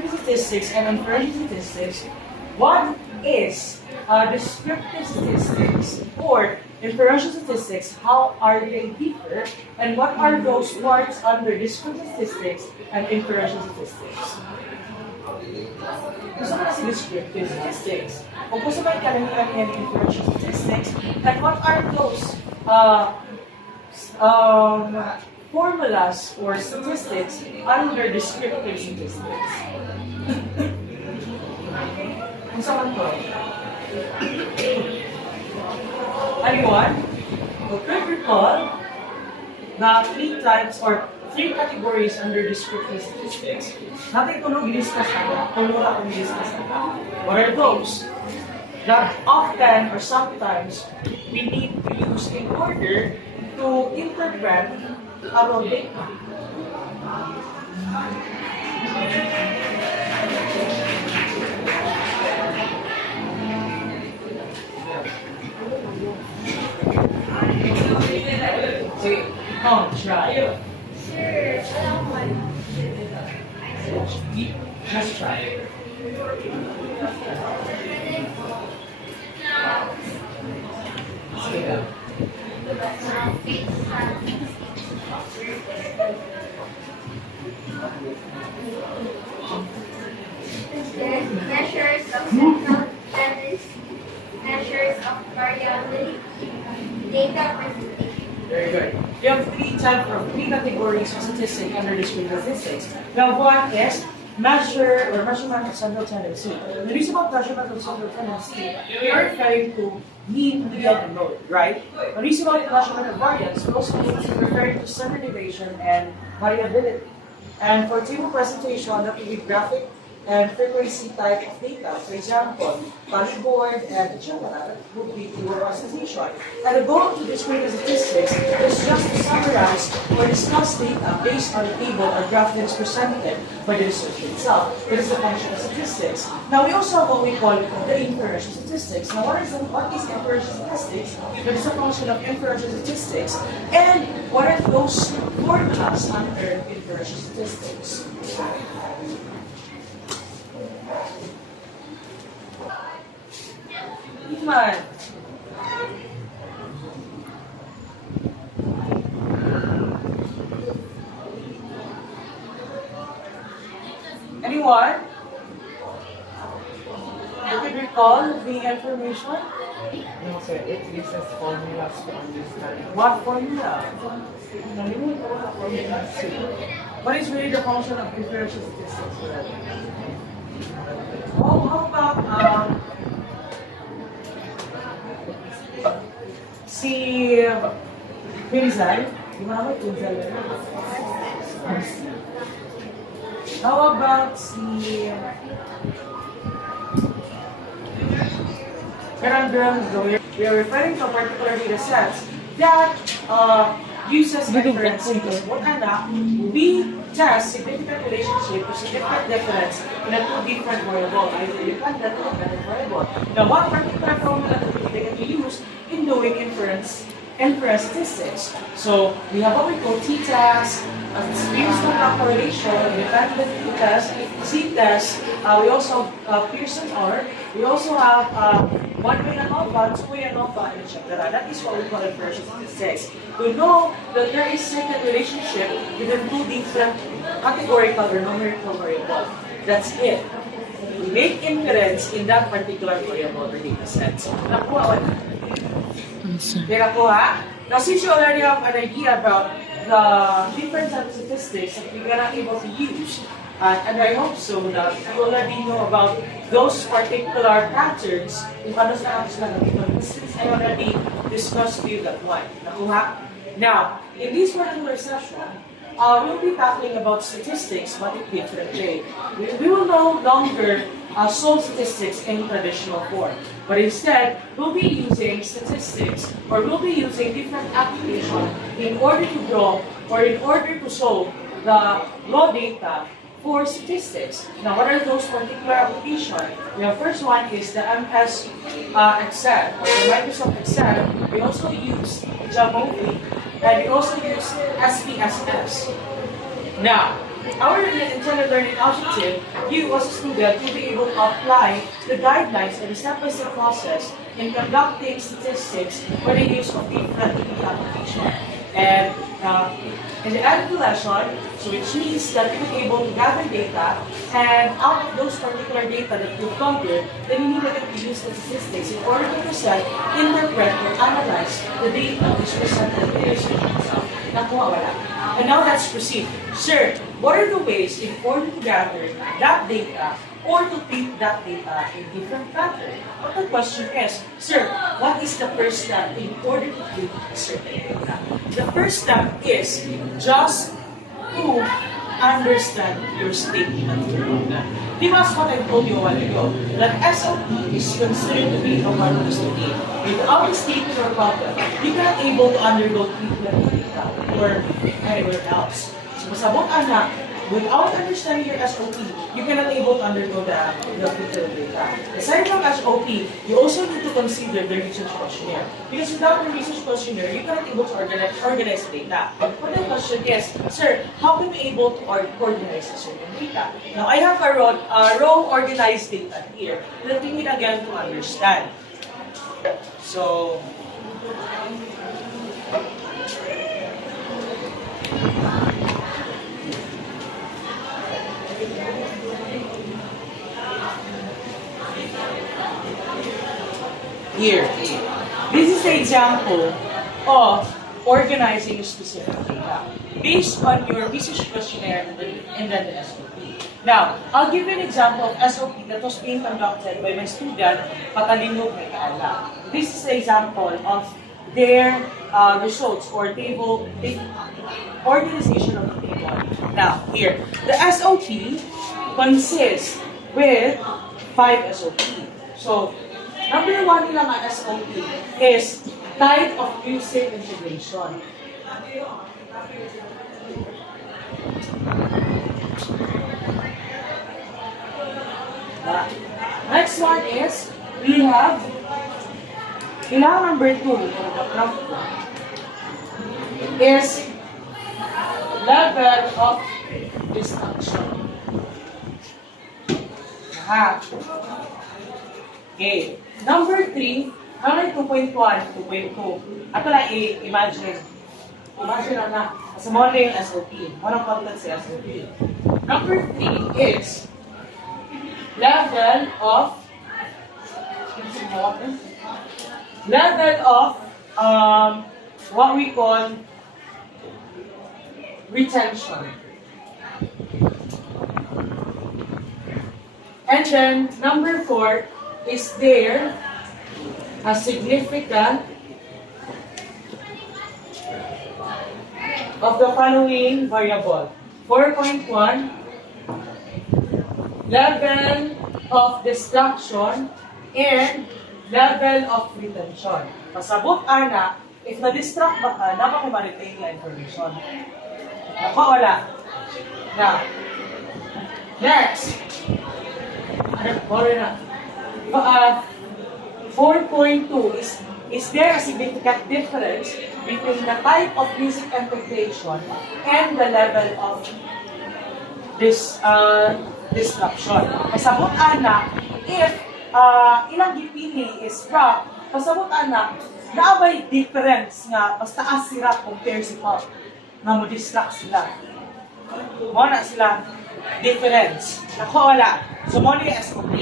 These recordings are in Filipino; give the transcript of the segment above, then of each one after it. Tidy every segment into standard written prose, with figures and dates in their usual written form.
descriptive statistics and inferential statistics, what is descriptive statistics or inferential statistics, how are they differ, and what are those parts under descriptive statistics and inferential statistics? Gusto mo na si descriptive statistics. Kung gusto mo yung karamihan ng inferential statistics, and what are those formulas or statistics under descriptive statistics? Kung saan to? Anyone? You could recall the three types or three categories under descriptive statistics. Natin ito nung i-discuss na. Tulura kung i-discuss na. What are those? That often or sometimes we need to use in order to interpret our data. Sige, come, try. Sure, alam mo. Just try. Sige. Measures of central tendency, measures of variability, data presentation. Very good. You have three categories of statistics under descriptive statistics. Now, one is measure or measurement of central tendency. The reason about measurement of central tendency, we are referring to mean, median, and mode, right? The reason about measurement of variance, we're also referring to standard deviation and variability. And for table presentation, that will be graphic and frequency type of data. For example, dashboard and etc. That would be table presentation. And the goal of the descriptive statistics is just to summarize or discuss data based on a table or graph that is presented by the researcher itself. That is the function of statistics. Now we also have what we call the inferential statistics. Now what is inferential statistics? That is the function of inferential statistics. And what are those formulas under inferential statistics? Iman. Anyone? You could recall the information? No, sir. It uses formulas to understand. What formula? Nalimutan ko na formula. What is really the function of inferential statistics? Oh, how about si Rizal? Di ba naman Rizal? How about si Karandram? We are referring to a particular data set that uses inference because what anak, we test significant relationship or significant difference in a two different variable, either dependent or dependent variable. Now, what particular formula that we can use in doing inference statistics? So, we have what we call t-test, Pearson correlation, independent t-test, c-test, we also have Pearson R, we also have one-way ANOVA, two-way ANOVA, etc. That is what we call inferential statistics. To know that there is certain relationship within two different categorical or numerical variables. That's it. We make inference in that particular variable or data set. Nakuha wala? Okay, nakuha? Now, since you already have an idea about the different types of statistics that we're gonna able to use, and I hope so that you already know about those particular patterns kung paano sila gamitin. Since I already discussed with you that one. Nakuha? Now, in this particular session, we'll be tackling about statistics, but in different way. We will no longer solve statistics in traditional form, but instead, we'll be using statistics, or we'll be using different applications in order to draw, or in order to solve the raw data for statistics. Now, what are those particular applications? The first one is the MS Excel, or the Microsoft Excel. We also use Jamovi, and we also use SPSS. Now, our intended learning objective, you as a student will be able to apply the guidelines and the step-by-step process in conducting statistics for the use of different media application. And in the end of the lesson, so which means that you will be able to gather data, and out of those particular data that you've gathered, then you need to use the statistics in order to present, interpret, or analyze the data which is presented to the research itself. Nakuha wala. And now let's proceed. Sir, what are the ways in order to gather that data or to treat that data in different pattern? But the question is, sir, what is the first step in order to treat a certain data? The first step is just to understand your statement. Because what I told you a while ago, that SOP is considered to be a part of the study. Without a statement or problem, you cannot able to undergo treatment of data or anywhere else. So, masabot anak, without understanding your SOP, you cannot able to undergo the treatment of data. Aside from SOP, you also need to consider the research questionnaire. Because without the research questionnaire, you cannot able to organize the data. But the question is, sir, how can we able to organize a certain data? Now, I have a row organized data here that we need again to understand. So, here, this is an example of organizing specific data based on your research questionnaire and then the SOP. Now, I'll give you an example of SOP that was being conducted by my student, Patalinog Micaela. This is an example of their results or table, organization of the table. Now, here, the SOP consists with 5 SOP. So, number 1 nila nga SOP is type of user integration. Next one is, we have number 2, is level of distraction. Okay. Number 3, number 2.1, 2.2. Ato lang i-imagine. Imagine na sa mga yung SOP. Walang content sa SOP. Number 3 is level of what we call retention. And then number 4 is there a significant of the following variable. 4.1, level of distraction and level of retention. Pasabot ana, if na-distract ba ka, dapat ma-retain na information. Wala. Now, next. Na. 4.2 is there a significant difference between the type of music integration and the level of this disruption? Pasabot ana, if ilang gipili is rock, pasabot ana, naabay difference nga basta asira compare si pop nga mo distract sila. Muna sila difference. Ako wala. So muna yung SOP.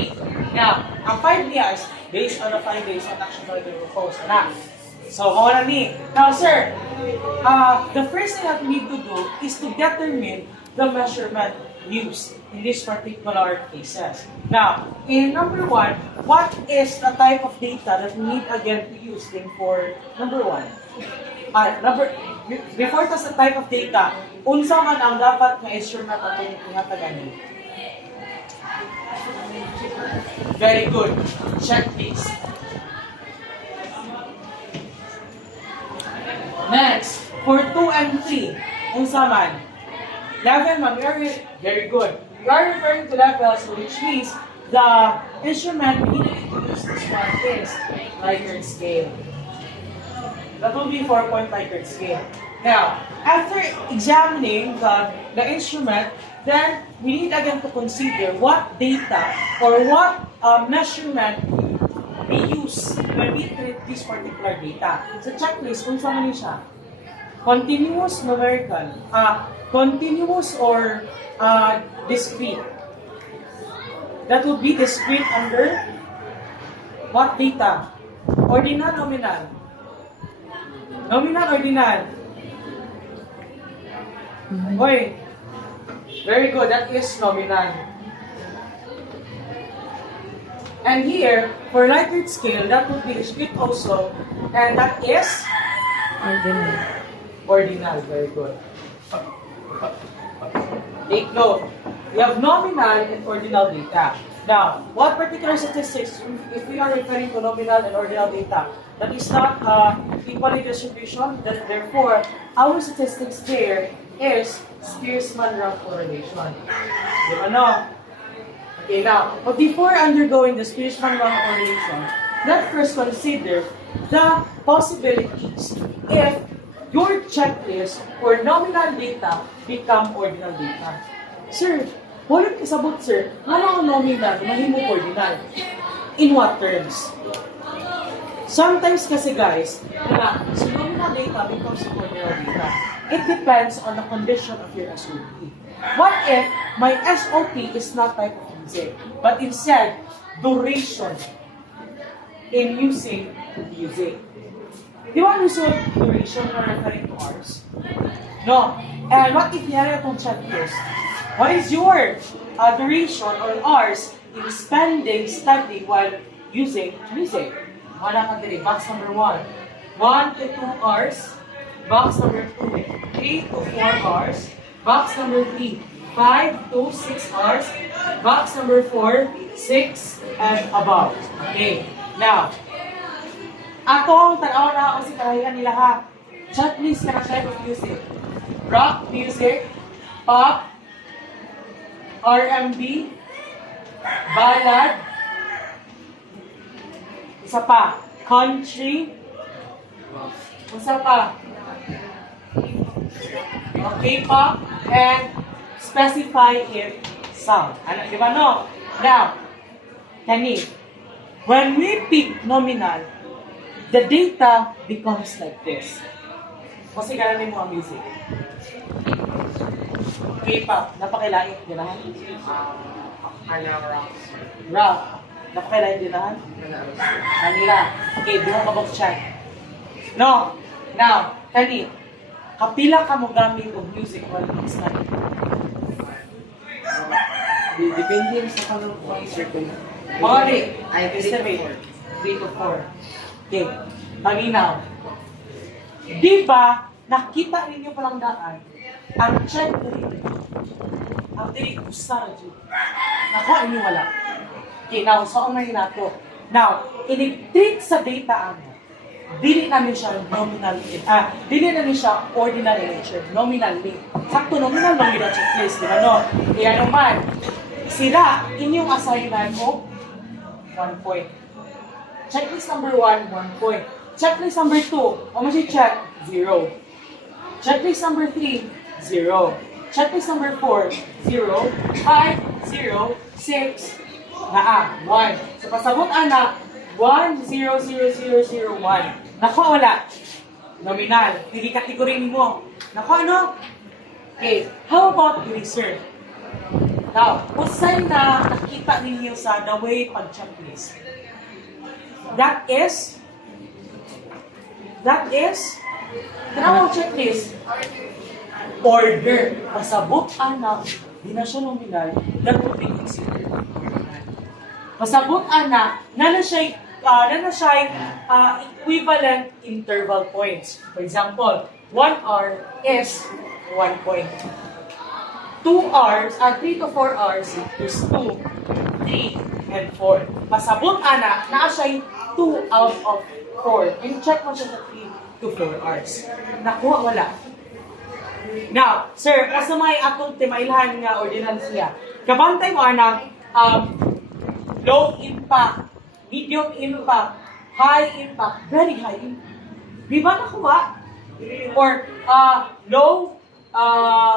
Now, ang 5 niya is based on the 5 days of action for the proposed na. So, muna ni. Now, sir, the first thing that we need to do is to determine the measurement used in these particular cases. Now, in number 1, what is the type of data that we need again to use for number 1? Before tas the type of data, unsa man ang dapat na instrument atong ingatagan? Very good. Check this. Next, for 2 and 3, unsa man? Level man, very good. We are referring to levels, which means the instrument we need to use this one is Likert scale. That will be 4-point Likert scale. Now, after examining the instrument, then we need again to consider what data or what measurement we use when we treat this particular data. Sa checklist, kung saan man siya? Continuous numerical, continuous or discrete. That would be discrete under what data? Ordinal, nominal? Nominal, ordinal? Oy, very good, that is nominal. And here, for Likert scale, that would be discrete also, and that is Ordinal. ordinal. Very good. Take note. We have nominal and ordinal data. Now, what particular statistics, if we are referring to nominal and ordinal data, that is not equally distribution, that therefore, our statistics there is Spearman-Rank correlation. Di ba, no? Okay, now, but before undergoing the Spearman-Rank correlation, let's first consider the possibilities if your checklist or nominal data become ordinal data. Sir, walang kasabot, sir. Ano ang nominal, mahimo ordinal? In what terms? Sometimes kasi guys, so nominal data becomes ordinal data. It depends on the condition of your SOP. What if my SOP is not type of music, but instead, duration in using music? Di ba usual duration na referring to hours? No. And what if you have itong checklist? What is your duration or hours in spending studying while using music? Wala ka dili. Box number 1. 1 to 2 hours. Box number 2. 3 to 4 hours. Box number 3. 5 to 6 hours. Box number 4. 6 and above. Okay. Now, atong tanaw na ako si kalahian nila ha. Checklist ka na type of music. Rock music, pop, R&B, ballad, isa pa, country, isa pa, K-pop, and specify it sound. Ano, di ba no? Now, kani, when we pick nominal, the data becomes like this. Kasi gano'n mo ang music. K-pop, napakilait, di ba? Rock, napakilait, di ba? Kanila. Okay, buong kabok check. No, now, kani, kapila ka mo gamit ng music while you study. Depende sa kanang concert ko. Mga di, I estimate, 3 to 4. Okay, paminaw. Di ba, nakita ninyo palang daan, ang check diri, ang diri gusta na dyan. Nakuha ninyo wala. Okay, now, so ang nato. Now, in-treat sa data ano, dili namin siya nominal, dili namin siya ordinal in nature, nominally. Sakto, nominal lang yun ang checklist, di ba no? Kaya naman, sila, inyong assignment mo, 1 point. Checklist number 1, 1 point. Checklist number 2, o check 0. Checklist number 3, 0. Checklist number 4, 0. 5, 0. 6, 1. So pasabot anak, 1, 0, 0, 0, 0, 1. Naku, wala. Nominal. Hindi kategory mo. Naku, ano? Okay, how about research? Now, usay na nakita ninyo sa the way pag-checklist. That is, tinawag checklist, order. Pasabot anak, di na siya nominal, that would be considered ordinal. Pasabot anak, na siya equivalent interval points. For example, 1 hour is 1 point. 2 hours, 3 to 4 hours is 2, 3, and 4. Pasabot anak, na siya 2 out of 4. And check mo siya sa 3 to 4 hours. Nakuha, wala. Now, sir, kasi may atong timailhan nga ordinal siya. Kabantay mo anak, low impact, medium impact, high impact, very high impact. Di ba nakuha? Or low,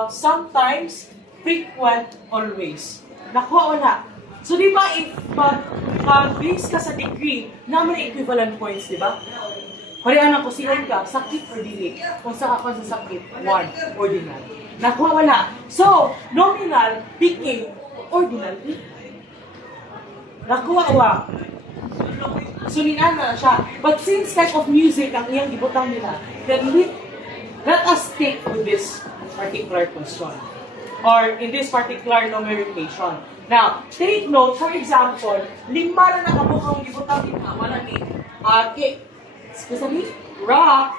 sometimes frequent, always. Nakuha wala. So, di ba, if mag-base ka sa degree, naman ang equivalent points, di ba? Parihan ako, siyon ka, sakit or dili? Kung sa sakit, 1, ordinal. Nakuha wala. So, nominal became ordinal. Nakuha wala. Sulinan na siya. But since type of music ang iyang gibutang nila, then let us stick with this particular question. Or in this particular numerication. Now, take note, for example, 5 na nakabukang gibutang nila, wala ni, specifically, rock,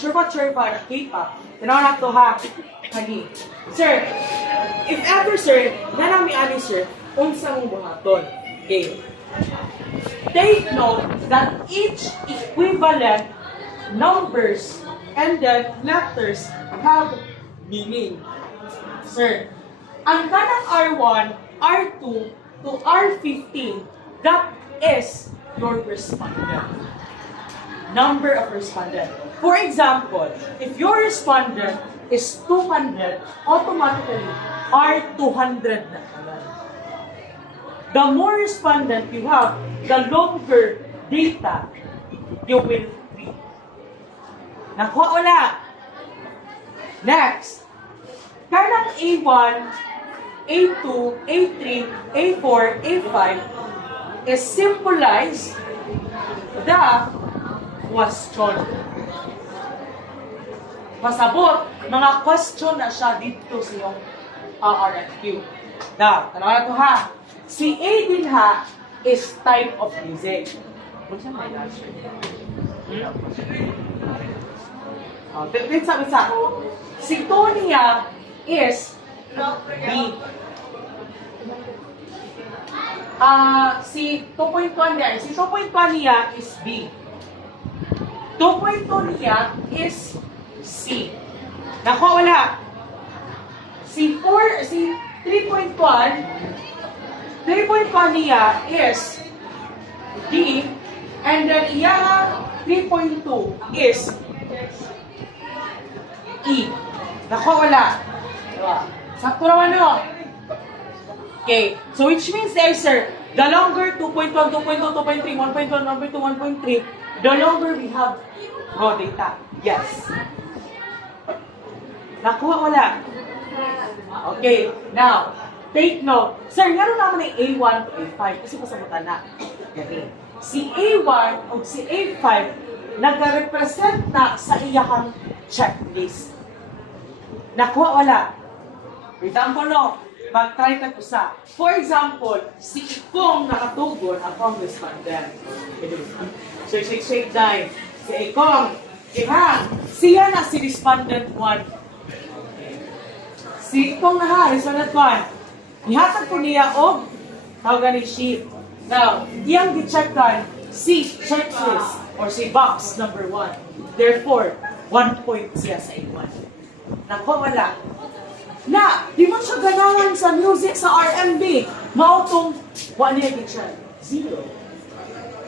churba, na K-pop. Tanaw na to ha, hani. Sir, if ever sir, nanami ani sir, unsa mong buhaton. Okay. Take note that each equivalent numbers and then letters have meaning. Sir, ang kanang R1, R2 to R15, that is your respondent. Number of respondent. For example, if your respondent is 200, automatically R200 na agad. The more respondent you have, the longer data you will read. Nakuha wala. Next, kanang A1, A2, A3, A4, A5 is symbolize the question. Masabot, mga question na siya dito sa iyong RFQ. Now, tanaw na ito ha. Si A din ha is type of music. Kung siya may answer. Bisa. Si Tonia is B. Si 2.1 niya, si 2.1 niya is B. 2.2 niya is C. Nakuha wala. Si 3.1 niya is D. And then iya 3.2 is E. Nakuha wala. Diba? Sakto naman no? Okay. So which means the answer, the longer 2.1, 2.2, 2.3, 1.1, 1.2, 1.3, the longer we have raw data. Yes. Nakuha wala. Okay. Now, take note. Sir, meron naman yung A1 to A5 kasi pasabutan na. Okay. Si A1 o si A5 nag-represent na sa iyakang checklist. Nakuha wala. For example, no, mag-try ka sa. For example, si Ikong nakatugon ang congressman. Shake, dahil. Si Ikong, siya na si respondent 1. Si Ikong na ha, respondent 1. Ihatag ko niya o tawagan ni sheet. Now, iyang gi-checkan si checklist or si box number 1. Therefore, 1 point siya sa A1. Nakuha wala. Na, di mo siya ganahan sa music sa R&B. Mautong, wala niya gi-check. 0.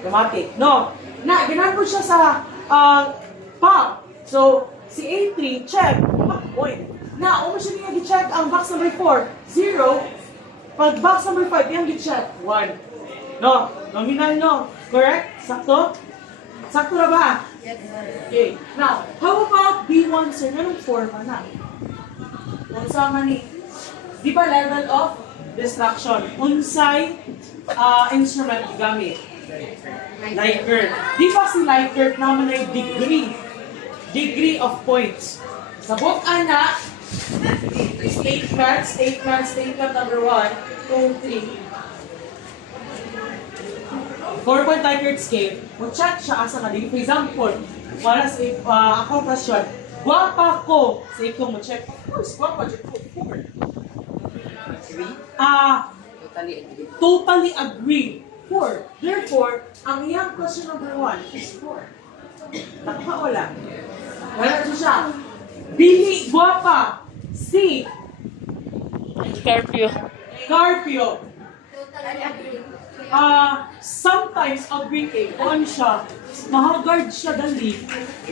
Dramatic. No. Na, ganahan ko siya sa pop. So, si A3, check. 1 point. Na, mo siya niya gi-check ang box number 4. 0. Pag box number 5, yung gi-check. 1. No. Nominal no. Correct? Sakto? Sakto na ba? Yes, sir. Okay. Now, how about B1, sir? Anong forma na? Unsa man ni? Di ba level of distraction? Unsay instrument gamit? Likert. Di ba si Likert naman ay degree? Degree of points. Sabot ana, statement number 1, 2, 3. 4-point Likert scale. Mag-check siya asa ka din. For example, para sa akong question, guwapa ko sa ikaw mo check. Of course, guwapa check ko. 4. Totally agree. 4. Therefore, ang iyang question number 1 is 4. Nakuha wala. Wala siya. Bili, guwapa. C. Scorpio. Carpio. Sometimes agree kay kung ano siya, mahagard siya dali,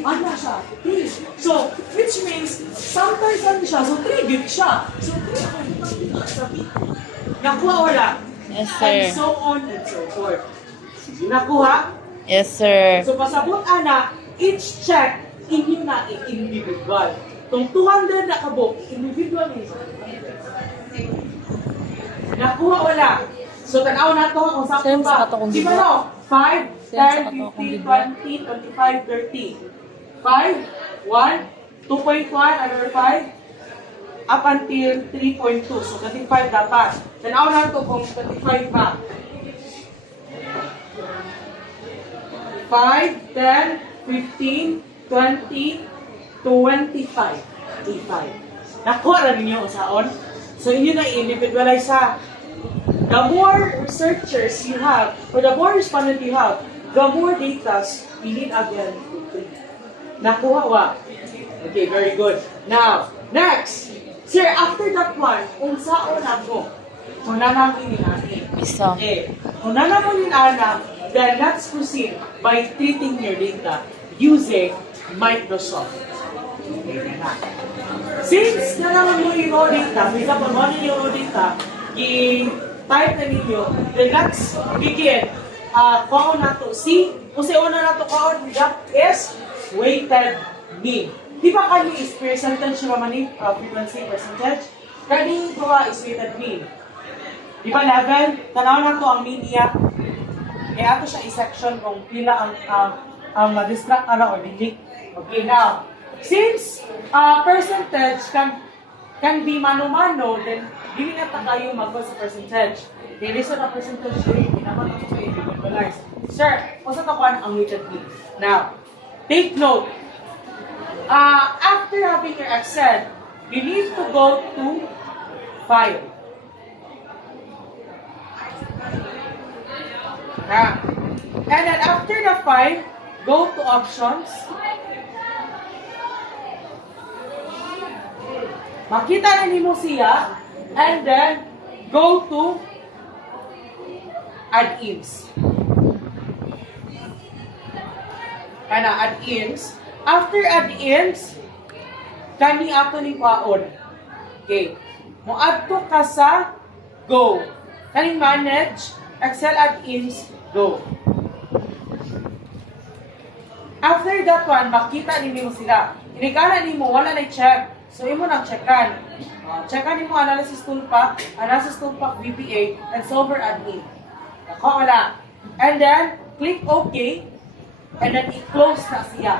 ano siya, 3. So, which means, sometimes ano siya, so 3 good siya. So, 3 ang kita sa B. Nakuha wala? Yes, And sir. so on and so forth. Nakuha? Yes, sir. So, pasabot ana, each check, inyo na individual. Kung 200 na kabok, individual is nakuha wala. So, tanaw na to kung Sir, sakto sa ba. katong Di ba gibra? no? 5, Sir, sa 10, katong 15, 20, 25, 30. 5, 1, 2.1, another 5, up until 3.2. So, 35 dapat. Tanaw na to kung 35 ba. 5, 10, 15, 20, 25. 85. Nakuha rin ninyo saon. So, inyo na i-individualize ha. The more researchers you have, or the more respondent you have, the more data you need again. Nakuha wa? Okay, very good. Now, next. Sir, after that one, unsaon ako? Kung nanamin ni natin. Isa. Okay. Kung nanamin ni Ana, then let's proceed by treating your data using Microsoft. Okay, na. Since nalaman mo yung raw data, for example, mo yung raw data, i-type na ninyo, then let's begin. Kung na to, see, kung sa una na to, kung that is weighted mean. Di ba kani is percentage naman ni frequency percentage? Kani ko is weighted mean. Di ba level? Tanaw na to ang mean niya. Kaya ato siya i-section kung pila ang ma-distract or delete. Okay, now, since percentage can be mano-mano, then hindi na tayo mag-go sa percentage. Okay, listen na percentage rate, naman ako sa individualize. Sir, kung sa takuan ang weighted mean. Now, take note. After having your Excel, you need to go to File. And then after the File, go to Options. Makita na nimo siya, and then go to Add-ins. Add-ins. After add-ins, kani ato ni kwaon. Okay. Mo adto ka sa Go. Kaning manage, Excel add-ins, Go. After that one, makita ninyo sila. Inikana nimo wala na check. So imo nang checkan. Checkan nimo analysis toolpack, VBA, and solver add-in. Nako wala. And then click OK. And then i-close na siya.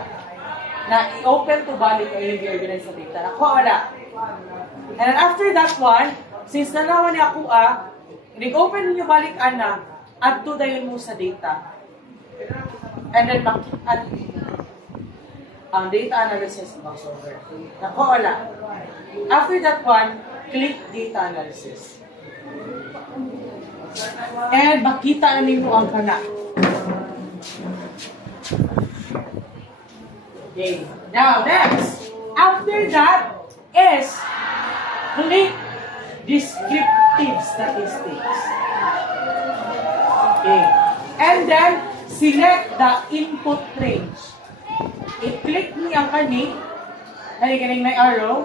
Na i-open to balik o yung i-organize sa data. Nakuha wala. And then after that one, since nalaman niya ako i-open niyo balik ana, add to dayon mo sa data. And then add ang data analysis ng software. Nakuha wala. After that one, click data analysis. And makita na niyo ang kana. Okay. Now, next. After that is click descriptive statistics. Okay. And then, select the input range. I-click niya kani, kaning may arrow,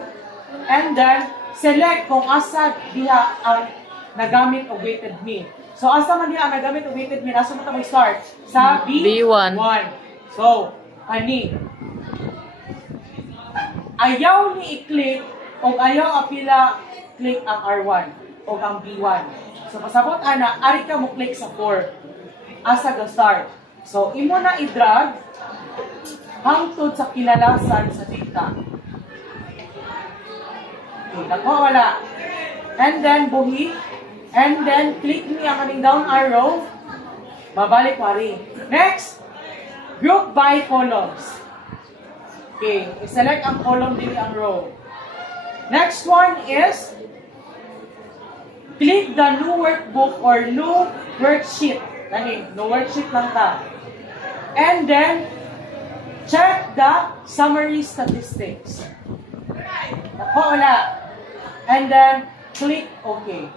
and then, select kung asa diha ang nagamit o weighted mean. So, asa man diha ang nagamit o weighted mean, asa mo start? Sa B1. So, ani, ayaw ni i-click o ayaw apila click ang R1 o ang B1. So, pasabot ana, ari ka mo click sa 4. Asa ga start. So, imo na i-drag hangtod sa kilalasan sa data. Okay, nakuha wala. And then, buhi. And then, click niya kaning down arrow. Babalik wari. Next, group by columns. Okay, select ang column din ang row. Next one is click the new workbook or new worksheet. Dali, no worksheet lang ta. And then check the summary statistics. Nakuha wala. And then click OK.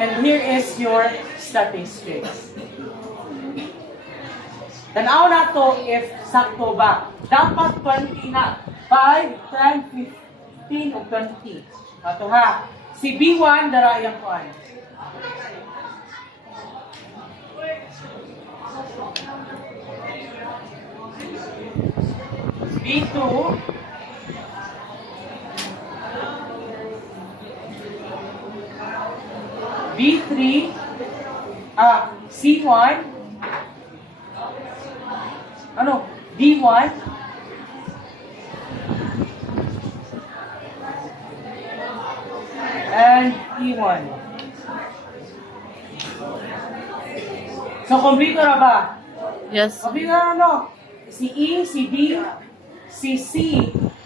And here is your statistics. Tanaw na to if sakto ba. Dapat 20 na. 5, 10, 15, o 20. Ato ha. Si B1, dara yung kuan. B2, B3, C1, ano, D1, and E1. So, kompleto na ba? Yes. Kompleto na ano? Si E, si D, si C,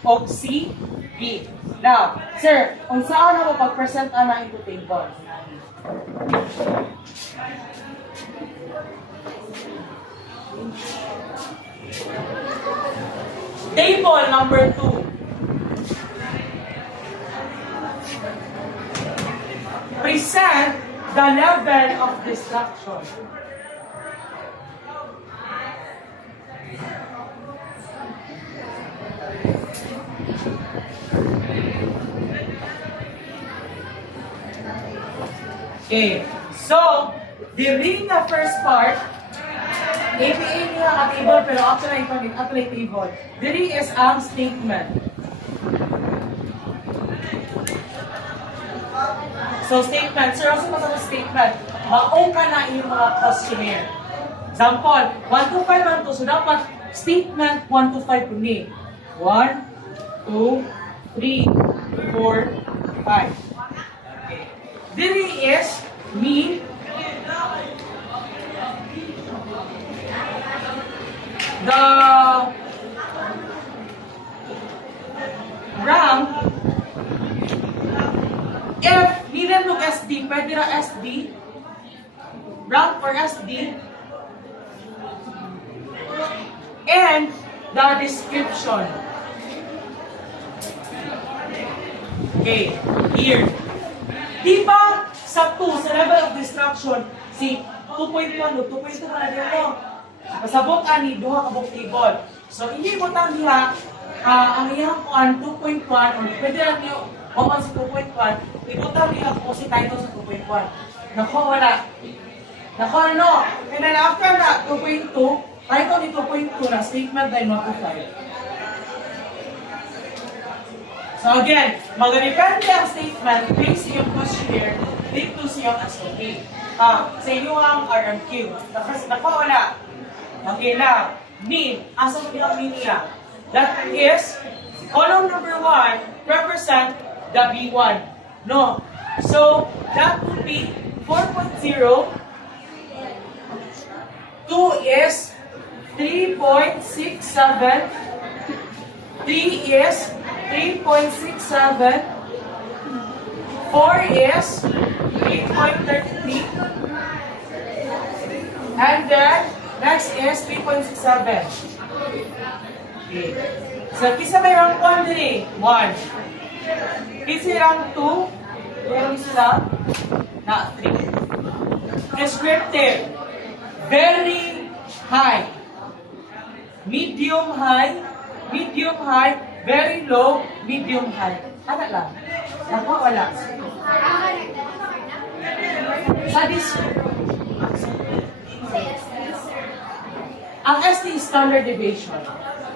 o si B. Now, sir, kung saan na mo pag-present na ito table? Table number 2. Present the level of destruction. Okay, so, during the first part, APA niya ang table, pero after na ito, after na table, diri is ang statement. So, statement. Sir, also masama statement. Maong ka na yung mga questionnaire. Example, 1 to 5 man to. So, dapat statement 1 to 5 po ni. 1, 2, 3, 4, 5. Diri is mean, the rank, if needed ng SD, pwede na SD, rank or SD, and the description. Okay, here. Di ba sa 2, sa level of destruction, si 2.1 o 2.2 na din mo. Pasabot ani, duha ka book table. So, hindi mo tang diha, ang iyang kuan 2.1 or pwede lang niyo, o sa 2.1, ibutang diha po si title sa 2.1. Nako, wala. Nako, ano? And then after that, 2.2, title ni 2.2 na statement na notify. So again, mag-depende ang statement based sa iyong questionnaire dito sa iyong SOP. Sa inyong RMQ. Nakawala. Okay, now, mean. Asa mo yung mean niya? That is, column number 1 represent the B1. No? So, that would be 4.0. 2 is 3.67. 3 is 3.67. 4 is 3.33. And then, next is 3.67. Okay. So, kisa may rank 1 din eh. 1. Kisa rank 2. Meron sila na 3. Descriptive. Very high. Medium high. Medium high. Very low. Medium high. Ano lang? Naku, wala. Sa ang ST is standard deviation.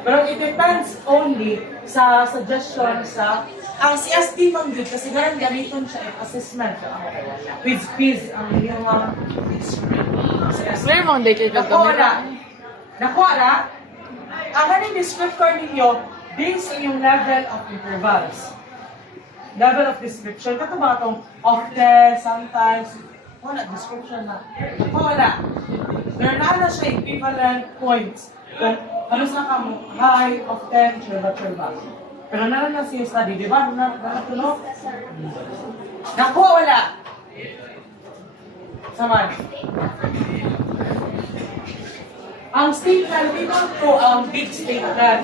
Pero it depends only sa suggestion sa ang CST man good kasi ganun gamiton siya in assessment. With quiz ang inyong mga Where mong date ito Naku, wala. Ang ganing descriptor ninyo based sa inyong level of intervals. Level of description. Kato ba itong often, sometimes, wala, description na. Wala. Pero na siya equivalent points. Kung ano sa kamo, high, often, churba. Pero na siya study, di ba? Nakatunog? Naku, wala. Saman. Ang statement, dito po ang big statement.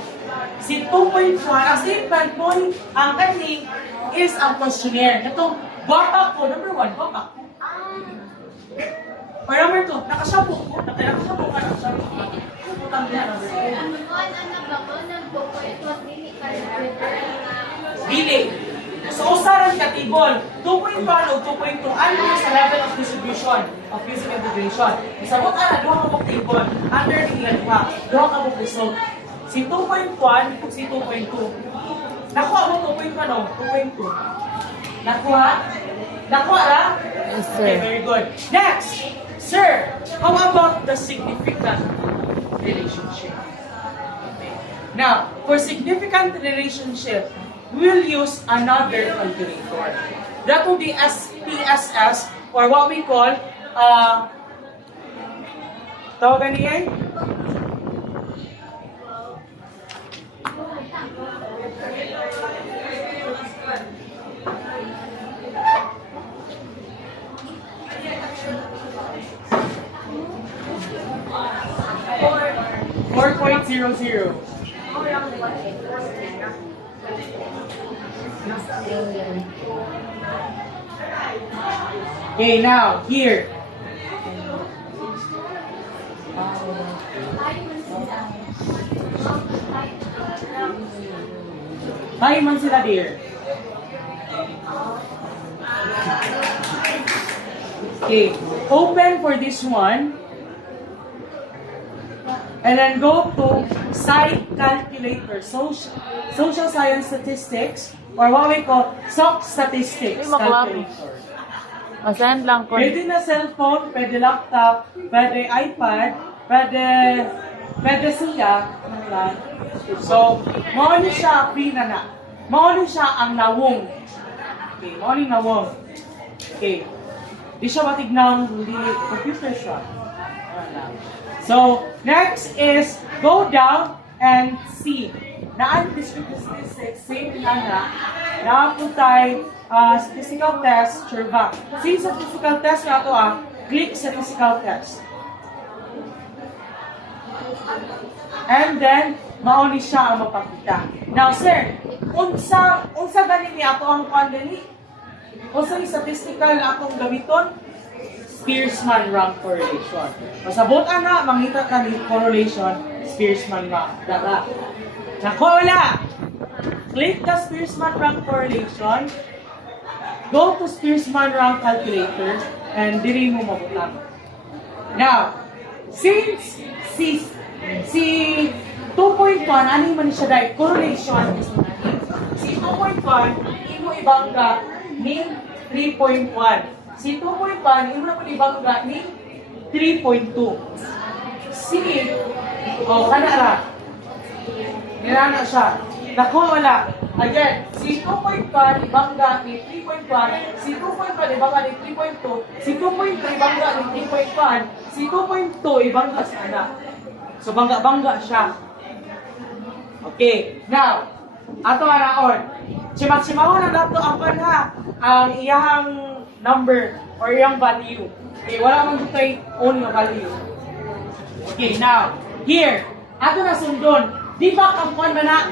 Si 2.1, ang statement po, ang kani is ang questionnaire. Itong, wapak ko, number 1, wapak ko. Or number 2, nakashampoo ko. Nakashampoo ka, nakashampoo ka. Putang din, number 2. Ano ba ko? Nagbuko ito. Dili ka Dili. So, usaran ka tibol. 2.1 o 2.2, ano yung sa level of distribution of music integration? Isabot ana, duha ka mong tibol. Under the ilan ha, duha ka mong result. Si 2.1, si 2.2. Nakuha mo 2.1 o 2.2. Nakuha? Nakuha na? Yes, Okay, sir. very good. Next, sir, how about the significant relationship? Okay. Now, for significant relationship, we'll use another calculator. That will be SPSS, or what we call, tawagan niya? .00. Okay, now, here. Tayo man sila, dear. Okay, open for this one. And then go to Sci Calculator, Social Science Statistics, or what we call SOC Statistics Uy, maklaro. Calculator. Masend lang ko. Pwede na cellphone, pwede laptop, pwede iPad, pwede siya. So, mauni siya, free na. Mauni siya ang nawong. Okay, mauni nawong. Okay. Di siya matignan, hindi computer siya. So, next is go down and see. Naan descriptive statistics, same lang na. Nakaputay statistical test, survey. See sa statistical test na ito click statistical test. And then, mauni siya ang mapakita. Now, sir, unsa ganin niya ito ang pandemic? Unsa yung statistical atong gamiton? Spearsman rank correlation. Masabot ana, mangita ka ni correlation, Spearsman rank. Dara. Nako, wala! Click the Spearsman rank correlation. Go to Spearsman rank calculator and diri mo mabutang. Now, since si 2.1, ano man siya dahil? Correlation is si 2.1, imo ibangga ni 3.1. Si 2.1, imo na ibangga ni 3.2. Si, kanara. Nilana siya. Naku, wala. Again, si 2.1 ibangga ni 3.1, si 2.1 ibangga ni 3.2, si 2.3 ibangga ni 3.1, si 2.2 ibangga sa anak. So, bangga-bangga siya. Okay, now, ato nga naon. Simak-simakon na nato ang panha, ang iyang number or iyang value. Okay, wala mong dito'y own na value. Okay, now, here, ato na sundon. Di ba ang kuwan man na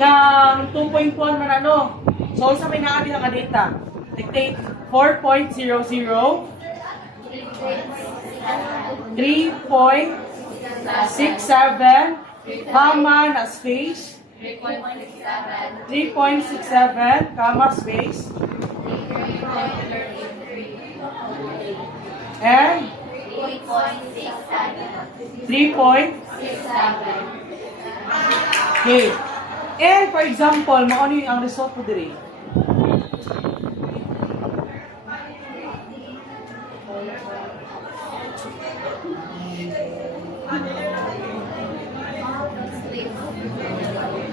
ng 2.1 man ano? So, sa may naabi nga data. Dictate 4.00, 3.67, comma na space, 3.67, comma space, and 3.67. Okay. And for example, maano yung ang result po diri?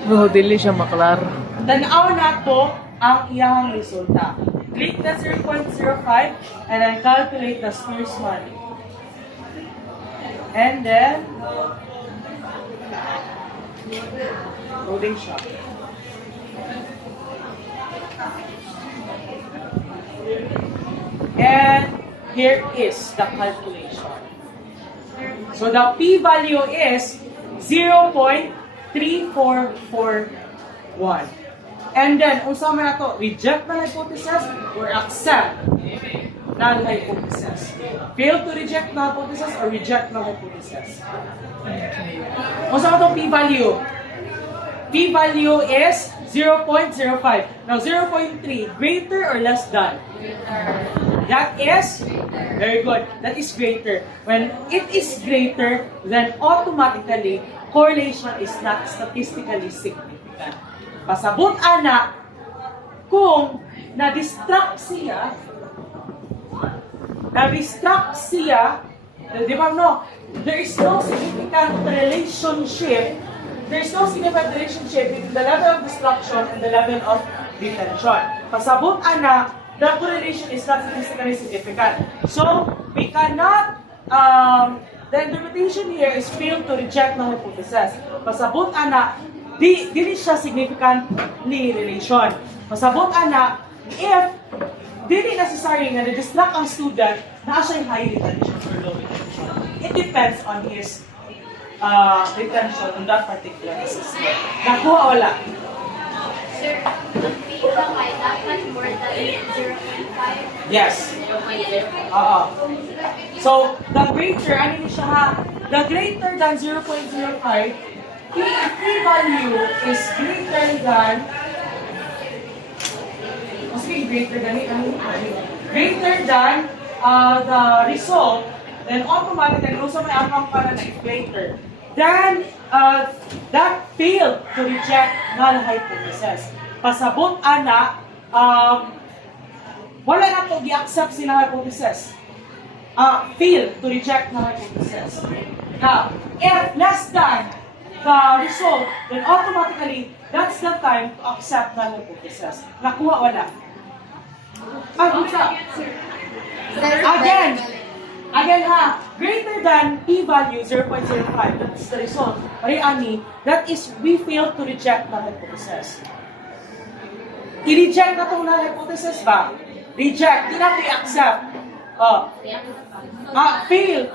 No, dili siya maklar. Tanaw na to ang iyang resulta. Click the 0.05 and then calculate the Spearsman. And then loading siya. And here is the calculation. So the p-value is 0.3441. And then, unsa man na to, reject na hypothesis or accept? null hypothesis. Fail to reject null hypothesis or reject null hypothesis. Kung saan itong p-value? P-value is 0.05. Now, 0.3, greater or less than? That is, very good, that is greater. When it is greater, then automatically, correlation is not statistically significant. Pasabot anak, kung na-distract siya, di ba no? There is no significant relationship between the level of distraction and the level of retention. Pasabot anak, the correlation is not statistically significant. So, we cannot, the interpretation here is fail to reject null hypothesis. Pasabot anak, dili siya significantly relation. Pasabot anak, if dili necessary na na-distract ang student, na siya yung high retention or low retention. It depends on his retention on that particular assessment. Nakuha wala? Sir, ang pinaka dapat more than 0.5. Yes. Oo. So, the greater, ano niya siya ha? The greater than 0.05, if p-value is greater than, greater than the result, then automatically, also may amang para na greater, then that failed to reject null hypothesis. Pasabot ana, wala na ito i-accept si null hypothesis. Fail to reject null hypothesis. Now, if less than the result, then automatically, that's the time to accept null hypothesis. Nakuha wala. Again ha, greater than p-value 0.05, that's the result. Mariani, that is, we fail to reject null hypothesis. I-reject na itong null hypothesis ba? Reject, di na i-accept. Fail.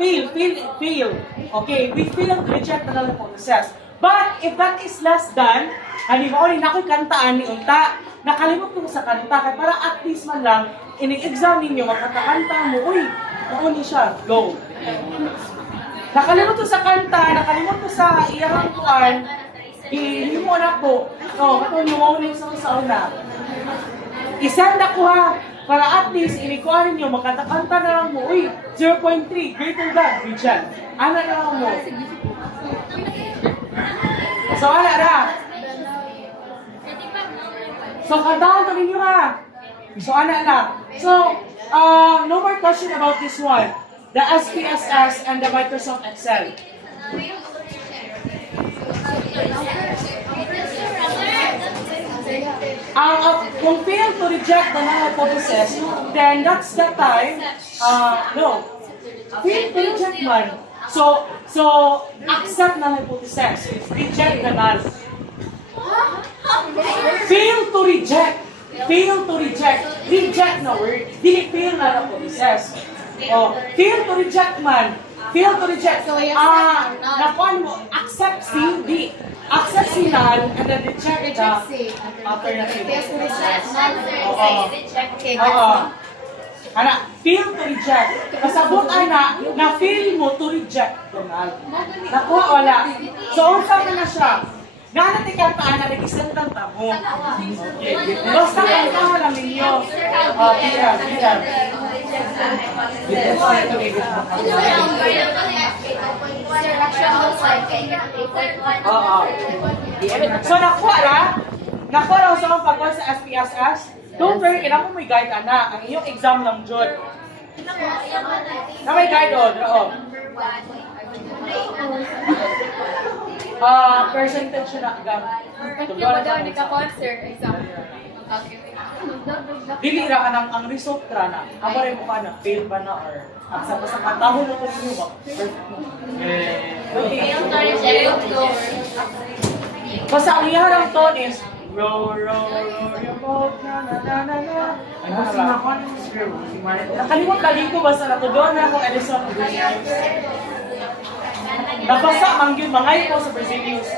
Okay, we fail to reject the null hypothesis. But if that is less than, halimbawa rin ako'y kantaan ni Unta, nakalimot ko sa kanta, kaya para at least man lang, ini-exam ninyo, magkatakanta mo, uy, noon siya, go. Nakalimot ko sa kanta, nakalimot ko sa iyang kuwan, mo na po, katong lumaw sa una. Isang na ko ha, para at least, inikuan ninyo, magkatakanta na lang mo, uy, 0.3, greater than, reject. Ano na lang mo? So, ano na? So, kantahan to ninyo ha. So, ano na? So, no more question about this one. The SPSS and the Microsoft Excel. Kung fail to reject the null hypothesis, then that's the time, no. Fail to reject one. So accept null hypothesis. Reject the null. Fail to reject. Reject na word. Dili fail na hypothesis. Fail to reject man. Fail to reject. Nakuan mo, accept C, D. Accept C null, and then reject the alternative. Ana, fail to reject. Kasabot ana, na-fail mo to reject the null. Nakuha wala. So, unsa na siya? Nanati ka pa na nag-isang ng tamo. Okay. Basta kang tamo lang ninyo. Pira. So, nakuha na sa mga pagkuhan sa SPSS. Don't worry, kailangan mo may guide, anak. Ang iyong exam lang, Jod. Na may guide, percentage na agam. Dili ra ka nang ang result ra na. Amore mo ka na, fail ba na or sa katahon mo ko niyo ba? Basta ang iharang tone is row your boat, na. Ano sa mga kanya mo sir? Nakalimot lagi ko basta natudoon na akong Edison. Nabasa mang yun, mangay ko sa Brazilians.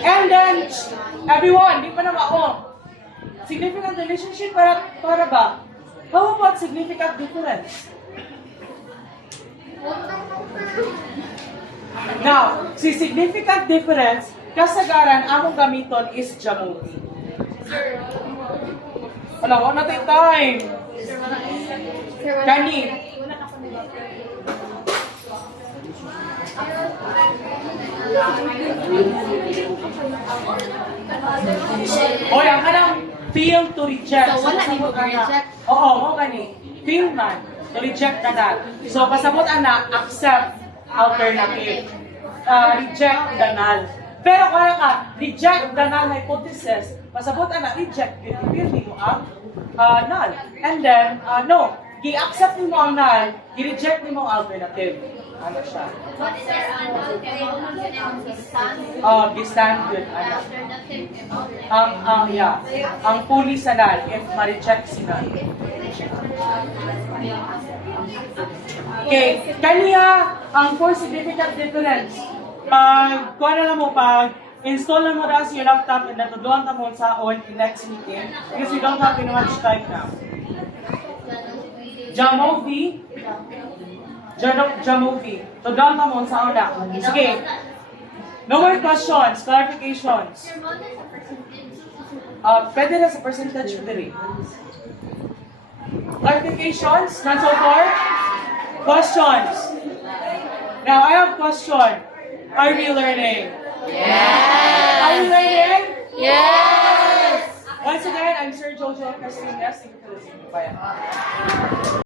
And then, everyone, di pa na ako. Significant relationship para ba? How about significant difference? Now, si significant difference, kasagaran among gamiton is Jamovi. Wala, wala natin time. Kani. Oy, ang kanang fail to reject. So, wala ni mo pasabot ana. reject? Oo, mo gani. Fail man. To reject na that. So, pasabot ana, accept alternative. Reject the null. Pero kaya ka, reject the null hypothesis, pasabot ana, reject yun. Fail mo ang null. And then, no, i-accept mo ang null, i-reject mo ang alternative. Ano siya? What is our alternative stand? Gistand yun. Ano? Alternative Yeah. Ang puli sa null, if ma-reject si null. Okay, kaniya ang for significant difference. Kuha na lang mo, install na mo na sa your laptop and natudluan ka mo sa on in next meeting because we don't have too much time now. Jamovi. Jamovi. Tudluan ka mo sa una. Sige. No more questions, clarifications. Pwede na sa percentage ko diri. Clarifications? None so far? Questions? Now, I have question. Are we learning? Yes! Are we learning? Yes! Once again, I'm Sir Jojo Castrillas. Thank you for listening. Bye.